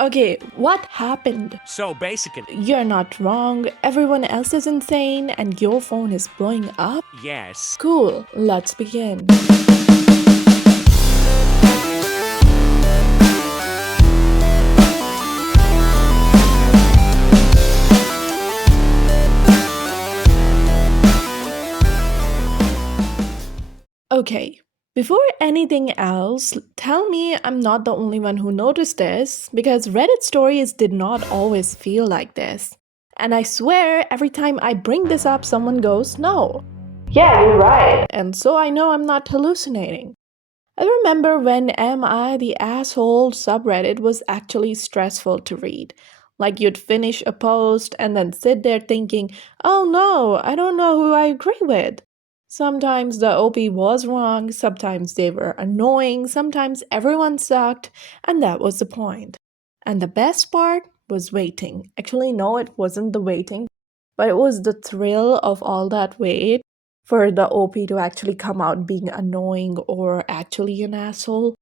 Okay, what happened? So basically, You're not wrong, everyone else is insane, and your phone is blowing up? yes. Cool, let's begin. Okay, before anything else, tell me I'm not the only one who noticed this, because Reddit stories did not always feel like this. And I swear, every time I bring this up, someone goes, no. Yeah, you're right. And so I know I'm not hallucinating. I remember when Am I the Asshole subreddit was actually stressful to read. Like you'd finish a post and then sit there thinking, oh no, I don't know who I agree with. Sometimes the OP was wrong, sometimes they were annoying, sometimes everyone sucked, and that was the point. And the best part was waiting. Actually, no, it wasn't the waiting, but it was the thrill of all that wait for the OP to actually come out being annoying or actually an asshole.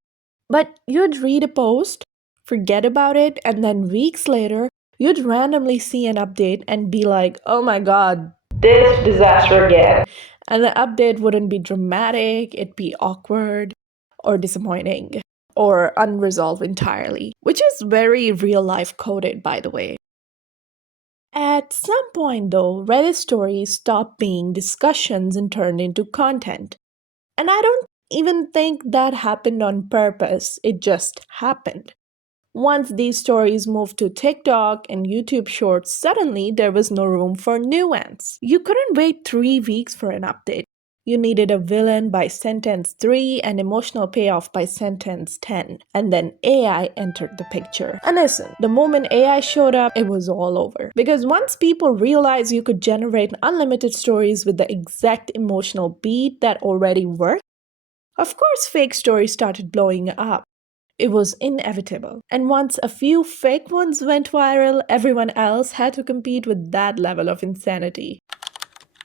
But you'd read a post, forget about it, and then weeks later, you'd randomly see an update and be like, oh my god, this disaster again. And the update wouldn't be dramatic, it'd be awkward or disappointing or unresolved entirely, which is very real life coded, by the way. At some point, though, Reddit stories stopped being discussions and turned into content. And I don't even think that happened on purpose, it just happened. Once these stories moved to TikTok and YouTube Shorts, suddenly there was no room for nuance. You couldn't wait 3 weeks for an update. You needed a villain by sentence 3 and emotional payoff by sentence 10. And then AI entered the picture. And listen, the moment AI showed up, it was all over. Because once people realized you could generate unlimited stories with the exact emotional beat that already worked, of course fake stories started blowing up. It was inevitable. And once a few fake ones went viral, everyone else had to compete with that level of insanity.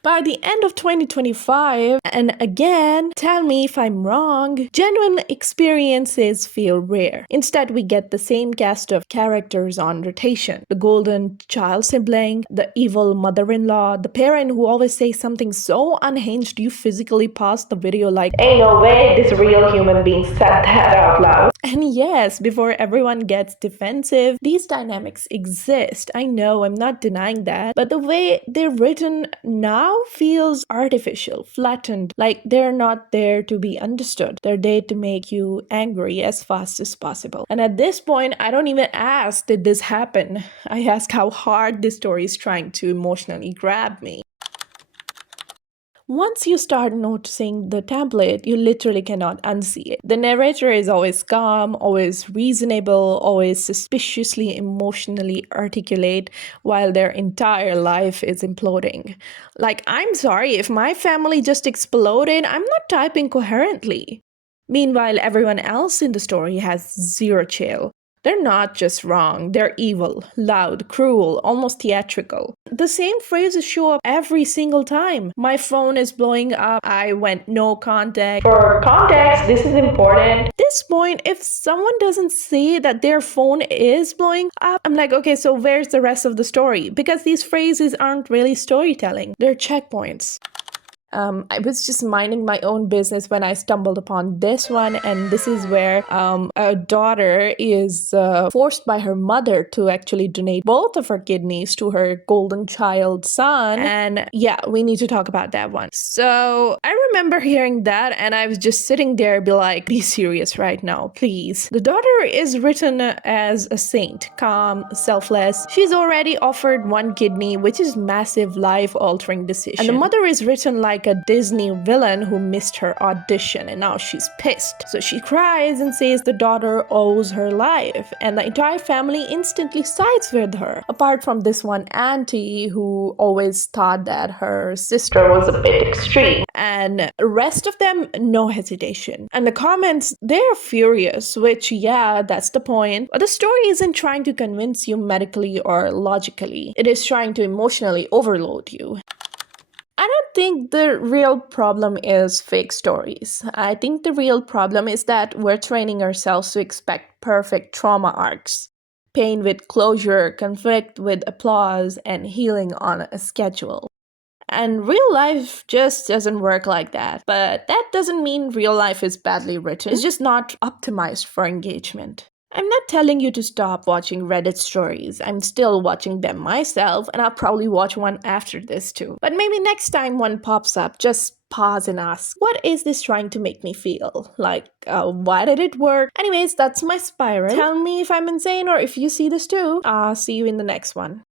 By the end of 2025, and again, tell me if I'm wrong, genuine experiences feel rare. Instead, we get the same cast of characters on rotation: the golden child sibling, the evil mother in law, the parent who always says something so unhinged you physically pause the video like, ain't no way this real human being said that out loud. And yes, before everyone gets defensive, these dynamics exist. I know, I'm not denying that. But the way they're written now feels artificial, flattened, like they're not there to be understood. They're there to make you angry as fast as possible. And at this point, I don't even ask, did this happen? I ask how hard this story is trying to emotionally grab me. Once you start noticing the template, you literally cannot unsee it. The narrator is always calm, always reasonable, always suspiciously emotionally articulate while their entire life is imploding. Like, I'm sorry, if my family just exploded, I'm not typing coherently. Meanwhile, everyone else in the story has zero chill. They're not just wrong, they're evil, loud, cruel, almost theatrical. The same phrases show up every single time. My phone is blowing up, I went no contact. For context, this is important. At this point, if someone doesn't say that their phone is blowing up, I'm like, okay, so where's the rest of the story? Because these phrases aren't really storytelling, they're checkpoints. I was just minding my own business when I stumbled upon this one, and this is where a daughter is forced by her mother to actually donate both of her kidneys to her golden child son. And yeah, we need to talk about that one. So I remember hearing that, and I was just sitting there, be like, be serious right now, please. The daughter is written as a saint, calm, selfless. She's already offered one kidney, which is massive life-altering decision. And the mother is written like a Disney villain who missed her audition, and now she's pissed. So she cries and says the daughter owes her life, and the entire family instantly sides with her, apart from this one auntie who always thought that her sister was a bit extreme. And the rest of them, no hesitation. And the comments, they're furious, which, yeah, that's the point. But the story isn't trying to convince you medically or logically. It is trying to emotionally overload you. I don't think the real problem is fake stories. I think the real problem is that we're training ourselves to expect perfect trauma arcs. Pain with closure, conflict with applause, and healing on a schedule. And real life just doesn't work like that. But that doesn't mean real life is badly written. It's just not optimized for engagement. I'm not telling you to stop watching Reddit stories. I'm still watching them myself, and I'll probably watch one after this too. But maybe next time one pops up, just pause and ask, what is this trying to make me feel? Like, why did it work? Anyways, that's my spiral. Tell me if I'm insane or if you see this too. I'll see you in the next one.